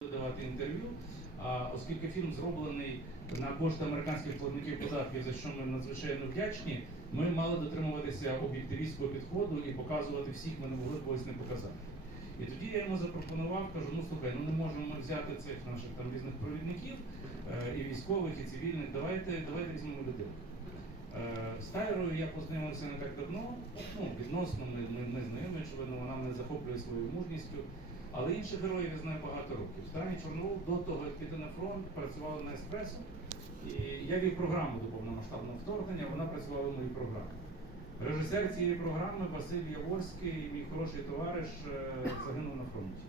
давати інтерв'ю. Оскільки фільм зроблений на кошти американських платників податків, за що ми надзвичайно вдячні, ми мали дотримуватися об'єктивістського підходу і показувати всіх, ми не могли когось не показати. І тоді я йому запропонував, кажу, ну слухай, ну не можемо ми взяти цих наших там різних провідників е, і військових, і цивільних. Давайте, давайте візьмемо людину. Е, З Тайрою я познайомився не так давно. Ну, відносно ми, ми, ми знайомі, очевидно, вона мене захоплює своєю мужністю. Але інших героїв я знаю багато років. Таня Чорновол до того, як піти на фронт, працювала на еспресо. І я вів програму до повномасштабного вторгнення, вона працювала в моїй програмі. Режисер цієї програми Василь Яворський, мій хороший товариш, е, загинув на фронті.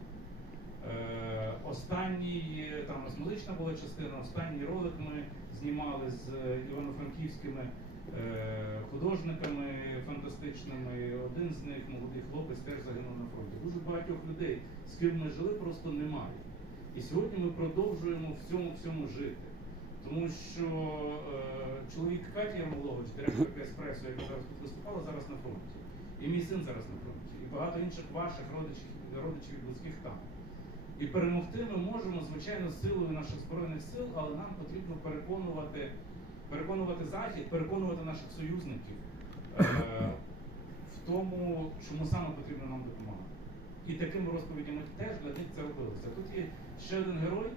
Е, Останній, там осмолична була частина, останній ролик ми знімали з е, івано-франківськими художниками фантастичними. Один з них, молодий хлопець, теж загинув на фронті. Дуже багатьох людей, з ким ми жили, просто немає. І сьогодні ми продовжуємо в цьому всьому жити. Тому що е, чоловік Каті Ярмолович, директорка Еспресо, яка зараз тут виступала, зараз на фронті. І мій син зараз на фронті. І багато інших ваших родичів, родичів і близьких там. І перемогти ми можемо, звичайно, силою наших збройних сил, але нам потрібно переконувати, переконувати захід, переконувати наших союзників е, в тому, чому саме потрібно нам допомагати. І такими розповідями теж для них це робилося. Тут є ще один герой.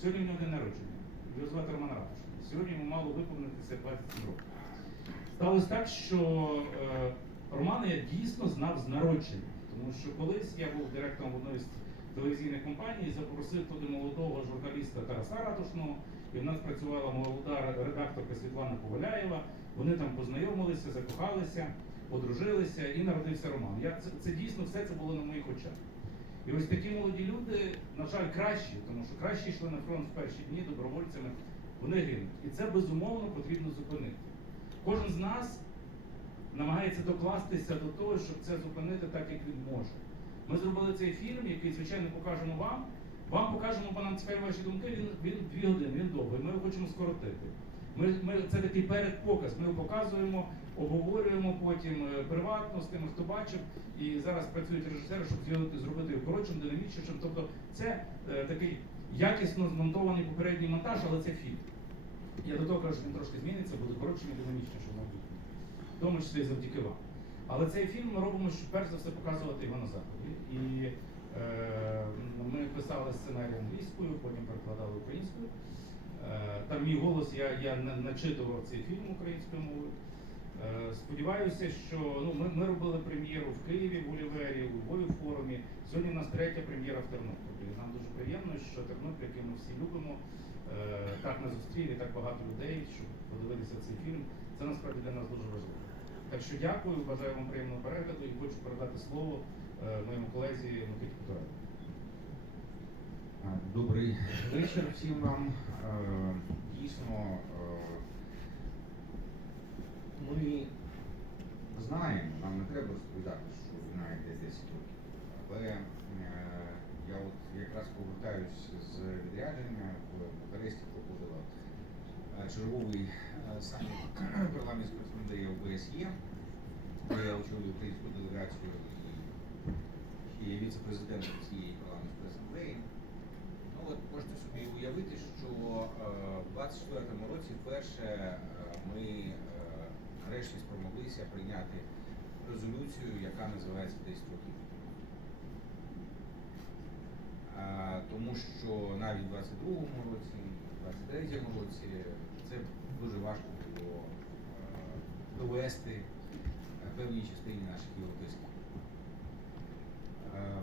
Сьогодні в нього день народження. Його звати Роман Ратуш. Сьогодні йому мало виповнитися 27 років. Сталося так, що е, Романа я дійсно знав з народження, тому що колись я був директором одної з телевізійних компаній, запросив туди молодого журналіста Тараса Ратушного, і в нас працювала молода редакторка Світлана Коваляєва. Вони там познайомилися, закохалися, одружилися і народився Роман. Я, це, це дійсно все це було на моїх очах. І ось такі молоді люди, на жаль, кращі, тому що кращі йшли на фронт в перші дні добровольцями, вони гинуть. І це безумовно потрібно зупинити. Кожен з нас намагається докластися до того, щоб це зупинити так, як він може. Ми зробили цей фільм, який, звичайно, покажемо вам. Вам покажемо, бо нам цікаві ваші думки. Він, він дві години, він довгий. Ми його хочемо скоротити. Ми, ми, це такий передпоказ. Ми його показуємо, обговорюємо потім е, приватно з тими, хто бачив. І зараз працюють режисери, щоб зробити, його коротшим, динамічнішим. Тобто це е, такий якісно змонтований попередній монтаж, але це фільм. Я до того кажу, що він трошки зміниться, буде коротшим і динамічнішим. В тому числі завдяки вам. Але цей фільм ми робимо, щоб перш за все показувати його на заході. І е, ми писали сценарій англійською, потім перекладали українською. Е, там мій голос, я, я начитував цей фільм українською мовою. Е, сподіваюся, що ну, ми, ми робили прем'єру в Києві в Олівері, у Львові в форумі. Сьогодні у нас третя прем'єра в Тернополі. Нам дуже приємно, що Тернопіль, який ми всі любимо, е, так нас зустрів і так багато людей, щоб подивитися цей фільм. Це насправді для нас дуже важливо. Так що дякую, бажаю вам приємного перегляду і хочу передати слово е, моєму колезі Микиті. Е, Добрий вечір всім вам. Е, Дійсно, е, ми знаємо, нам не треба розповідати, що війна йде 10 років. Але я от якраз повертаюсь з відрядження, в Бухаресті проходила черговий е, саміт асамблеї ОБСЄ, де я очолюю українську делегацію і віце-президентом цієї парламентської асамблеї. Ну от можете собі уявити, що е, в 24-му році вперше е, ми е, нарешті спромоглися прийняти резолюцію, яка називається 10 років. Тому що навіть в 22-му році, в 23-му році це дуже важко було довести е, певній частині наших європейських. Е,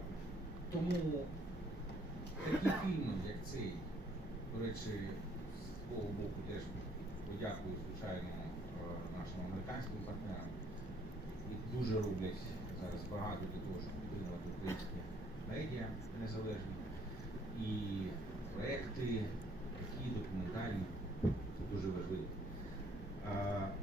Тому такі фільми, як цей, до речі, з свого боку теж подякую, звичайно, е, нашим американським партнерам, які дуже роблять зараз багато для того, щоб підтримувати українські медіа незалежні. І проекти, такі документальні,